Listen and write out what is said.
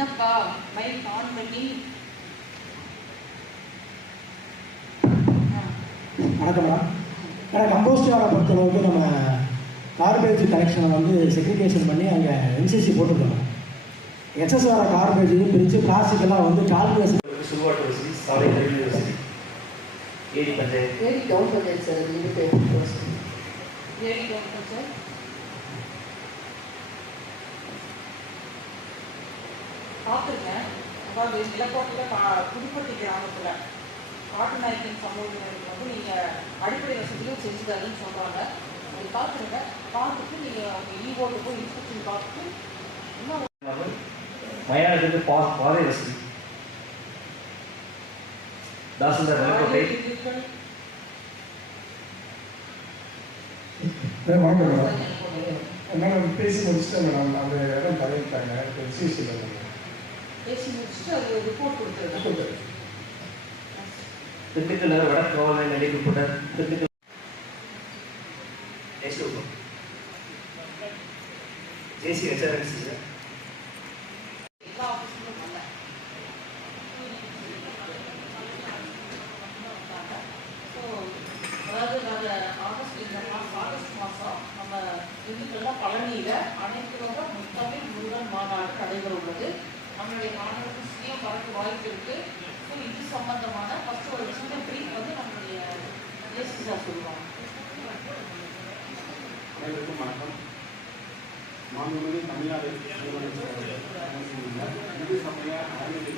என்னப்பா? Mic on பண்ணி. ஆ, வணக்கம் மேடம் மேடம் கம்போஸ்ட் யாரை பொறுத்தளவுக்கு நம்ம கார்பேஜ் கலெக்ஷனை வந்து செக்ரிகேஷன் பண்ணி அங்கே என்சிசி போட்டுருக்கோம். எக்ஸஸ் வர கார்பேஜையும் பிரித்து பிளாஸ்டிக்கெல்லாம் வந்து கால்குலேஷன் சுடுகாட்டு வசதி சாலை கழிவு வசதி ஏரி பஞ்சாயத்து ஏறி டவுன் பண்ணேன் சார் இருக்கு ஏறி கவனிப்போம் சார் பார்த்துருக்கேன். அதாவது நிலக்கோட்டையில் பா புதுப்பட்டி கிராமத்தில் காட்டு நாயக்கன் சமூகத்தினருக்கு வந்து நீங்கள் அடிப்படை வசதியும் செஞ்சு தரேன்னு சொல்கிறாங்க அது பார்த்துருங்க. பார்த்துட்டு நீங்கள் அவங்க ஈவோட்டு போய் இன்ஸ்பெக்ஷன் பார்த்துட்டு இன்னும் மயானத்துக்கு பா பாதை வசதி. தாசில்தார் நிலக்கோட்டை மேடம் பேசி முடிச்சுட்டேன் மேடம் அந்த இடம் என்சிசியில் மேடம் பேசி முடிச்சுட்டு அது ரிப்போர்ட் கொடுத்துருங்க. திண்டுக்கல் வடக்கு காவல் நிலைக்குட்பட்ட திண்டுக்கல் நெக்ஸ்ட் ஜேசி எல்லா ஆஃபீஸுமே வரல ஸோ அதாவது நாங்கள் ஆகஸ்ட் இந்த மாதம் ஆகஸ்ட் மாதம் நம்ம திண்டுக்கல்ல பழனியில் அனைத்து முத்தமிழ் முருகன் மாநாடு நடைபெற உள்ளது. நம்மளுடைய மாணவர்கள் சிஎம் வரக்கு வாய்ப்பு இருக்கு. ஸோ இது சம்பந்தமான ஃபர்ஸ்ட் ஒரு சின்ன ப்ரீஃப் வந்து நம்மளுடைய ஏசி சார் சொல்லுவாங்க. அனைவருக்கும் வணக்கம். மாண்புமிகு தமிழ்நாடு முதலமைச்சர் அவர்கள் இந்து சமய அறநிலை